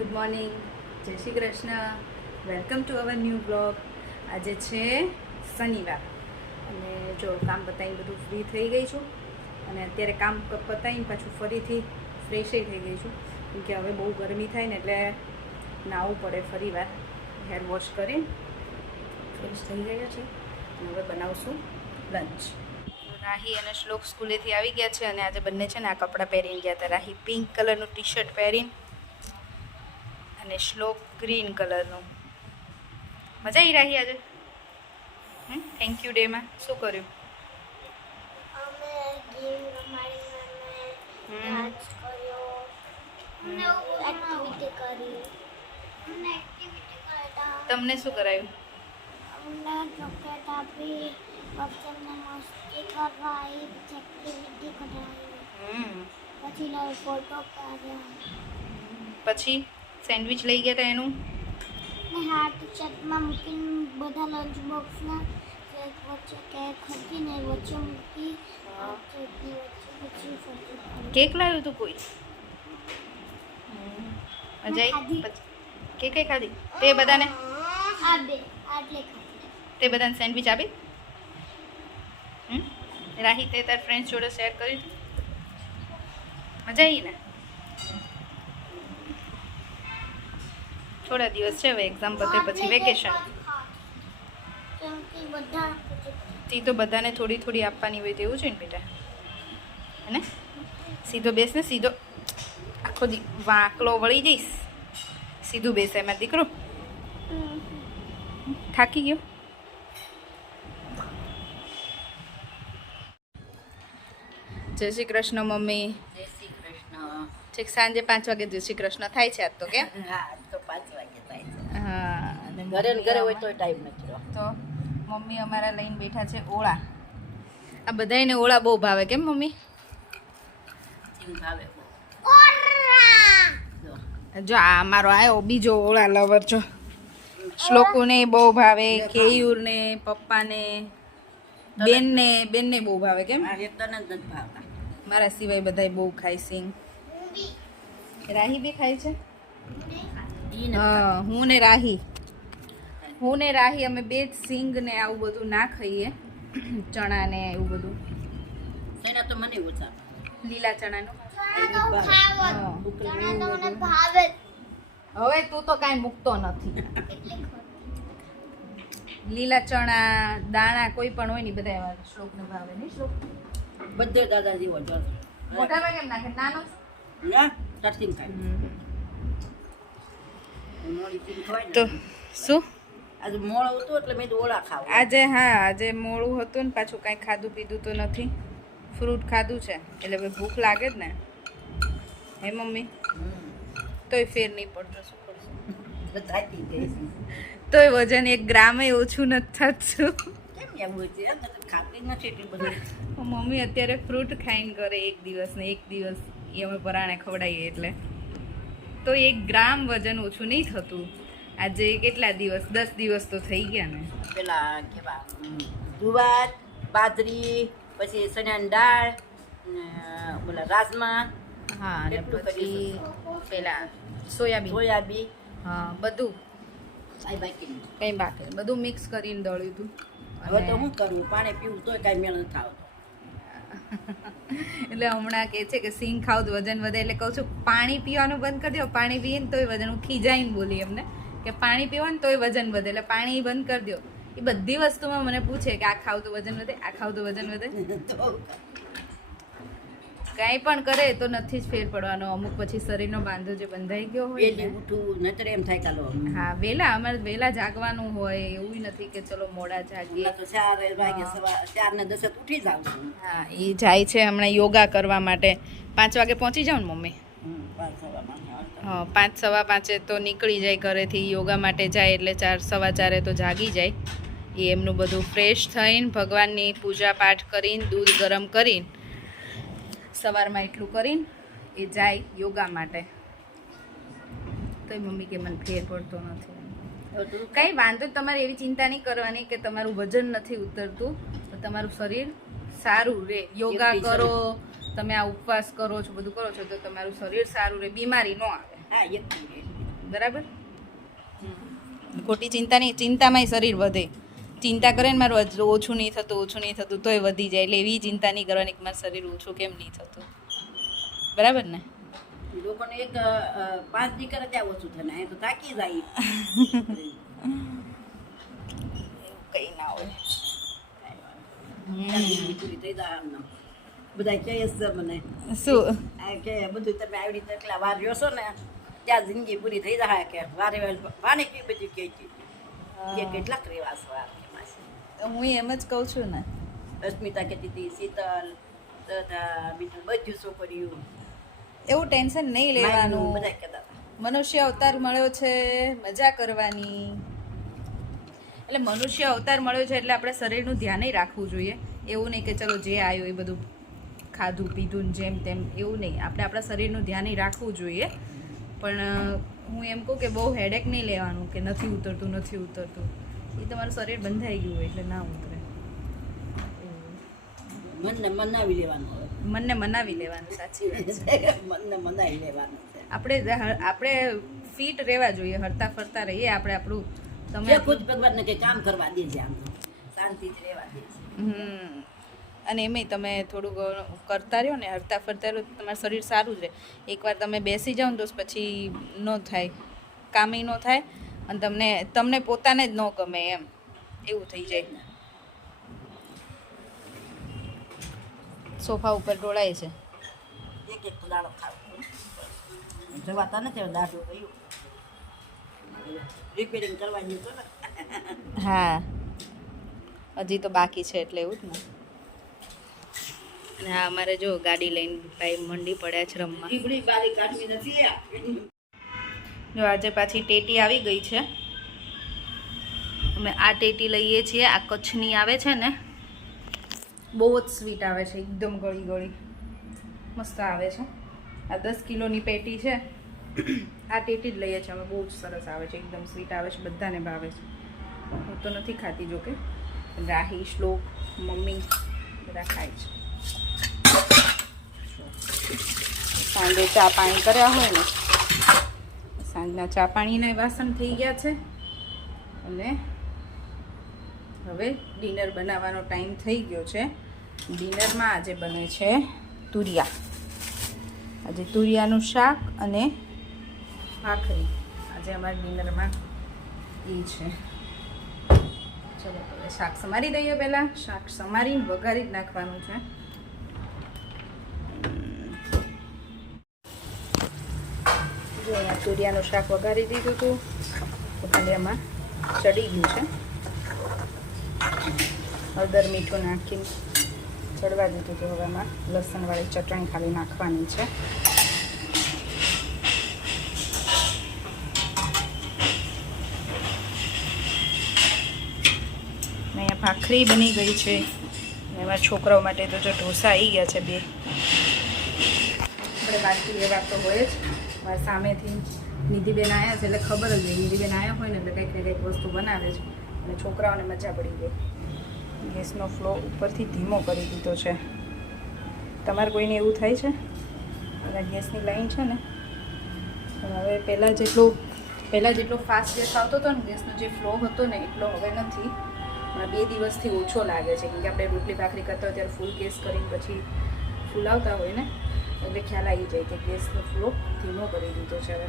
Good morning, જય Shri Krishna, welcome to our new blog. આજે છે શનિવાર અને જો કામ પતાવીને બધું ફ્રી થઈ ગઈ છું અને અત્યારે કામ પતાવીને પાછું ફરીથી ફ્રેશ થઈ ગઈ છું કેમ કે હવે બહુ ગરમી થાય ને એટલે નાહવું પડે ફરીવાર. હેર વોશ કરીને ફ્રેશ થઈ ગયા છે અને હવે બનાવશું લંચ. રાહી અને શ્લોક સ્કૂલેથી આવી ગયા છે અને આજે બંને છે ને આ કપડાં પહેરીને ગયા હતા. રાહી પિંક કલરનું ટી શર્ટ પહેરીને અને શ્લોક ગ્રીન કલરનું. મજા આવી રહી આજે? થેન્ક યુ ડેમાં શું કર્યું? તમને શું કરાયું? પછી સેન્ડવિચ લઈ ગયા હતા એનું હા ટી-શર્ટમાં મૂકીને બધા લંચ બોક્સના વચ્ચે કેક હતી ને વચ્ચે મૂકી કેક લાવ્યું તું કોઈ? મજા આવી? કેક કઈ ખાધી તે બધાને? તે બધાને સેન્ડવિચ આપી? રાહી તે તાર ફ્રેન્ડ્સ જોડે શેર કરી? મજા આવી ને? થોડા દિવસ છે હવે એક્ઝામ પતે પછી વેકેશન. તે તો બધાને થોડી થોડી આપવાની હોય તેવું છે ને બેટા, હે? સીધો બેસ ને, સીધો. આખો વાંકલો વળી જઈશ. સીધું બેસે એમાં દીકરો. થાકી ગયો? જય શ્રી કૃષ્ણ મમ્મી. જય શ્રી કૃષ્ણ. ઠીક સાંજે 5 વાગે જય શ્રી કૃષ્ણ થાય છે આજ તો કેમ? હા તો 5 વાગે થાય છે. હા અને ઘરે ને ઘરે હોય તો ટાઈમ નથી રહ્યો. તો મમ્મી અમારા લઈને બેઠા છે ઓળા. આ બધાયને ઓળા બહુ ભાવે કેમ મમ્મી? જીવ ભાવે બહુ. જો આ મારો આવ્યો બીજો ઓળા લવર જો. શ્લોકુને બહુ ભાવે, કેયુરને, પપ્પાને, બેનને બહુ ભાવે કેમ? આ એક તને જ નથી ભાવતા. મારા સિવાય બધાય બહુ ખાય સિંગ. રાહી બી ખાય છે? ઈ નથી હા, હું ને રાહી અમે બે જ સિંગ ને આવું બધું ના ખાઈએ. ચણા ને એવું બધું. સેના તો મને ઓછા. લીલા ચણાનું. ભાવે હવે તું તો કાંઈ મૂકતો નથી. લીલા ચણા દાણા કોઈ પણ હોય ને બધા એવા શ્લોકને ભાવે નહીં શ્લોક? બધે દાદાજી ઓછો. મોટામાં કેમ નાખે? નાનો ના ચટકી ખાય. મોડી ચીજ ખવાય ને. તો શું આજે મોળું હતું એટલે મેં તો ઓળા ખાવ. આજે? હા આજે મોડું હતું ને પાછું કાંઈ ખાધું પીધું તો નથી. ફ્રૂટ ખાધું છે એટલે હવે ભૂખ લાગે જ ને. હે મમ્મી? તોય ફેર નહીં પડતો શું કરશું? થાકી ગઈ છે. તોય વજન 1 ગ્રામે ઓછું નથી થતું. કેમ એવું છે? એમ તો ખાતી નથી એટલી બધી. મમ્મી અત્યારે ફ્રૂટ ખાઈને કરે એક દિવસ ને એક દિવસ એ અમે પરાણે ખવડાવીએ એટલે તો 1 ગ્રામ વજન ઓછું નહીં થતું. આજે કેટલા દિવસ? 10 દિવસ તો થઈ ગયા ને. પેલા કેવા જુવાર, બાજરી, પછી ચણાની દાળ, બોલા રાજમા, હા અને કેટલું પછી પેલા સોયાબીન. સોયાબીન, હા બધું આ બાકી. કંઈ બાકી બધું મિક્સ કરીને દળ્યું હતું. હવે તો શું કરવું? પાણી પીવું તોય કાંઈ મેળ નથી આવતો. એટલે હમણાં કહે છે કે સિંગ ખાવ તો વજન વધે એટલે કહું છું પાણી પીવાનું બંધ કરી દો. પાણી પીએ ને તોય વજન. હું ખીજાઈને બોલી એમને કે પાણી પીવાનું તોય વજન વધે એટલે પાણી બંધ કરી દો. એ બધી વસ્તુમાં મને પૂછે કે આ ખાવ તો વજન વધે, આ ખાવ તો વજન વધે. કાંઈ પણ કરે તો નથી જ ફેર પડવાનો. અમુક પછી શરીરનો બાંધો જે બંધાઈ ગયો હોય પેલી ને. ઉઠવું નહીતર એમ થાય ચાલો. હા વેલા અમારે વેલા જાગવાનું હોય એવું નથી કે ચલો મોડા જાગીએ. તો 4 વાગે સવાર 4 ને 10 ઉઠી જાવ છું. હા એ જાય છે હમણાં યોગા કરવા માટે. 5 વાગે પહોંચી જાવ ને મમ્મી? 5 સવા 5 તો નીકળી જાય ઘરેથી. યોગા માટે જાય એટલે 4 સવા 4 તો જાગી જાય. એ એમનું બધું ફ્રેશ થઈને ભગવાનની પૂજા પાઠ કરીને દૂધ ગરમ કરીને સવારમાં એટલું કરીને એ જાય યોગા માટે. તો મમ્મી કે મને ફેર પડતો નથી. કંઈ વાંધો, તમારે એવી ચિંતા નહીં કરવાની કે તમારું વજન નથી ઉતરતું. તમારું શરીર સારું રહે. યોગા કરો, તમે આ ઉપવાસ કરો છો, બધું કરો છો તો તમારું શરીર સારું રહે, બીમારી ન આવે. હા એક બરાબર. ખોટી ચિંતામાંય શરીર વધે. ચિંતા કરે ને મારું ઓછું નહીં થતું તોય વધી જાય. એટલે એવી ચિંતા નહીં કરવાની કે મારું શરીર ઓછું કેમ નહીં થતું. બરાબર ને? લોકોને એક 5 દી કરે ત્યાં ઓછું થાય ને, તો થાકી જાય. કંઈ ના હોય. પૂરી થઈ જાય આમ નામ. બધા કહે છે મને શું આ કે બધું તમે આવડી રીતે એટલા વાર રહ્યો છો ને ત્યાં જિંદગી પૂરી થઈ જાય કે વારે પાણી પી બધું કે કેટલાક રેવાસ વાર હું એમ જ કહું છું ને. અસ્મિતા કહેતી હતી, શીતલ તથા બીજું બધું છોકરીઓ એવું ટેન્શન નહીં લેવાનું. બધા કહેતા હતા. મનુષ્ય અવતાર મળ્યો છે મજા કરવાની. એટલે મનુષ્ય અવતાર મળ્યો છે એટલે આપણે શરીરનું ધ્યાન રાખવું જોઈએ. એવું નહીં કે ચલો જે આવ્યું એ બધું ખાધું પીધું ને જેમ તેમ, એવું નહીં. આપણે આપણા શરીરનું ધ્યાન રાખવું જોઈએ. પણ હું એમ કહું કે બહુ હેડેક નહીં લેવાનું કે નથી ઉતરતું. એ તમારું શરીર બંધાઈ ગયું હોય એટલે ના ઉતરે. મનને મનાવી લેવાનું હવે. મનને મનાવી લેવાનું. સાચી વાત છે. મનને મનાવી લેવાનું છે. આપણે ફિટ રહેવા જોઈએ, હરતા ફરતા રહીએ. આપણે આપણું જે ખુદ ભગવાનને કંઈ કામ કરવા દે છે, આમ તો શાંતિથી રહેવા દે છે. અને એમાંય તમે થોડુંક કરતા રહ્યો ને, હરતા ફરતા રહ્યો, તમારું શરીર સારું જ રહે. એકવાર તમે બેસી જાઓ ને તો પછી ન થાય, કામય ન થાય અને તમને પોતાને જ ન ગમે એમ એવું થઈ જાય. સોફા ઉપર ઢોળાય છે. એક દાડો ખાવું જવાતા નથી. દાડો ગયું રિપેરિંગ કરવાની હતું ને. હા, હજી તો બાકી છે એટલે એવું જ ને. અને હા, અમારે જો ગાડી લઈને ભાઈ મંડી પડ્યા છે રમવા. ડીગડી બારી કાઢવી નથી. જો આજે પાછી ટેટી આવી ગઈ છે. અમે આ ટેટી લઈએ છીએ. આ કચ્છની આવે છે ને, બહુ જ સ્વીટ આવે છે, એકદમ ગળી મસ્ત આવે છે. આ 10 કિલોની પેટી છે. આ ટેટી જ લઈએ છીએ અમે. બહુ જ સરસ આવે છે, એકદમ સ્વીટ આવે છે, બધાને ભાવે છે. હું તો નથી ખાતી, જોકે રાહી, શ્લોક, મમ્મી બધા ખાય છે. સાંજે ચા પાણી કર્યા હોય ને, સાંજના ચા પાણીના વાસણ થઈ ગયા છે. અને હવે ડિનર બનાવવાનો ટાઈમ થઈ ગયો છે. ડિનરમાં આજે બને છે તુરિયા. આજે તુરિયાનું શાક અને ભાખરી આજે અમારા ડિનરમાં એ છે. ચલો હવે શાક સમારી દઈએ. પહેલાં શાક સમારીને વઘારી જ નાખવાનું છે. જો અહીંયા તુરિયાનું શાક વઘારી દીધું હતું, એટલે એમાં ચડી ગયું છે. હળદર મીઠું નાખીને ચડવા દીધું હતું. હવે એમાં લસણવાળી ચટણી ખાલી નાખવાની છે. અહીંયા ભાખરી બની ગઈ છે. એમાં છોકરાઓ માટે તો જો ઢોસા આવી ગયા છે 2. આપણે બાકી લેવા તો હોય જ. મારા સામેથી નિધિબેન આવ્યા છે એટલે ખબર જ નહીં. નિધિબેન આવ્યા હોય ને એટલે કંઈક ને કંઈક વસ્તુ બનાવે છે અને છોકરાઓને મજા પડી ગઈ. ગેસનો ફ્લો ઉપરથી ધીમો કરી દીધો છે. તમારે કોઈને એવું થાય છે? અને ગેસની લાઈન છે ને, હવે પહેલાં જેટલો ફાસ્ટ ગેસ આવતો હતો ને, ગેસનો જે ફ્લો હતો ને એટલો હવે નથી. 2 દિવસથી ઓછો લાગે છે. કેમ કે આપણે રોટલી ભાખરી કરતા હોય ત્યારે ફૂલ ગેસ કરીને પછી ફૂલાવતા હોય ને, એટલે ખ્યાલ આવી જાય કે ગેસનો ફ્લો ધીમો કરી દીધો છે હવે.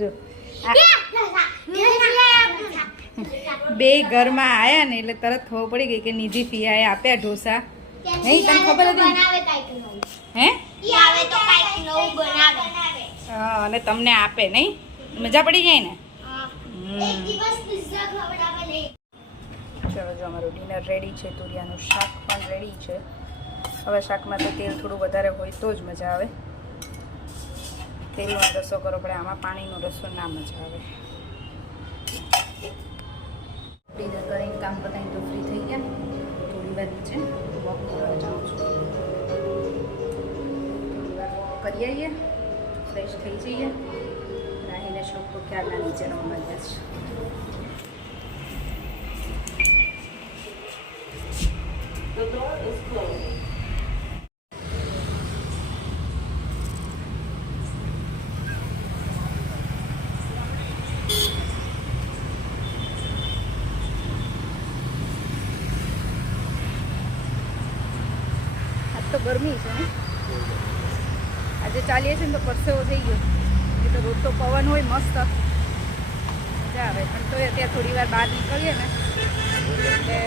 જો બે ઘરમાં આવ્યા ને એટલે તરત ખબર પડી ગઈ કે નિધિ ફિયાએ આપ્યા ઢોસા. નહીં, તને ખબર હતી? હે? હા, અને તમને આપે નહીં, મજા પડી જાય ને. ચલો, જો અમારું ડિનર રેડી છે. તુરિયાનું શાક પણ રેડી છે. હવે શાકમાં તો તેલ થોડું વધારે હોય તો જ મજા આવે. તેલનો રસો કરો પડે, આમાં પાણીનો રસો ના મજા આવે. ડિનર કરીને કામ પતાવીને તો ફ્રી થઈ ગયા. થોડી વાર છે વોક કરવા જાઉં છું. થોડી વાર વોક કરી આવીએ, ફ્રેશ થઈ જઈએ. રાહીને શોખ તો ક્યારના નીચે રમવા ગયા છે. ગરમી છે ને આજે ચાલીએ છીએ ને તો પરસેવો થઈ ગયો. એ તો રોજ તો પવન હોય મસ્ત મજા આવે, પણ તો અત્યારે થોડી વાર બહાર નીકળીએ ને એટલે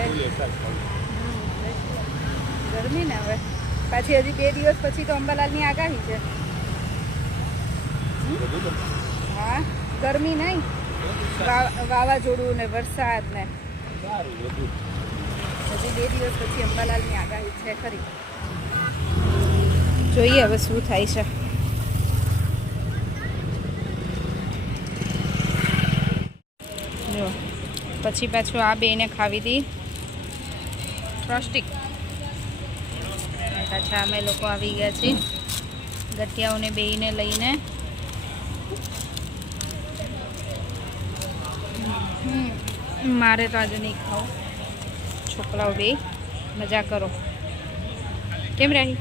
ગરમી ને હવે પાછી હજી 2 દિવસ પછી તો અંબાલાલની આગાહી છે. હા ગરમી નહીં, વાવાઝોડું ને વરસાદ ને હજી 2 દિવસ પછી અંબાલાલની આગાહી છે ખરી. જોઈએ હવે શું થાય છે. જો પછી પાછું આ બેને ખાવી હતી ફ્રોસ્ટિક. પાછા અમે લોકો આવી ગયા છીએ ગઠિયાઓને બેયને લઈને. મારે તો આજે નહીં ખાવું, છોકરાઓ બે મજા કરો. કેમ રહી?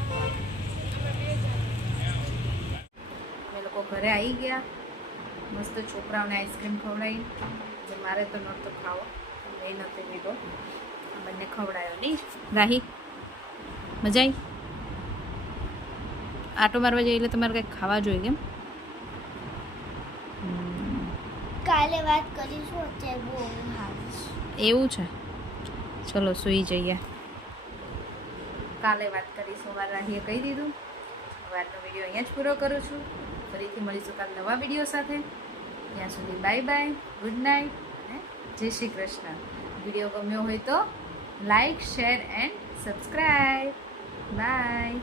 અમે લોકો ઘરે આવી ગયા, મસ્ત છોકરાઓને આઈસ્ક્રીમ ખવડાવી. જે મારે તો નહોતો ખાવો, એ નહોતો લીધો, બંને ખવડાયો નહીં. રાહી મજા આવી? આટો મારવા જઈએ એટલે તમારે કંઈક ખાવા જોઈએ કેમ? કાલે વાત કરીશું, અત્યારે બહુ ઊંઘ આવે છે. એવું છે, ચલો સૂઈ જઈએ. કાલે વાત કરીશું, વાર રાહીએ કહી દીધું. હવે આજનો વિડીયો અહીંયા જ પૂરો કરું છું. ફરીથી મળીશું કાલ નવા વિડીયો સાથે. ત્યાં સુધી બાય બાય, ગુડ નાઇટ અને જય શ્રી કૃષ્ણ. વિડીયો ગમ્યો હોય તો like, share and subscribe. By.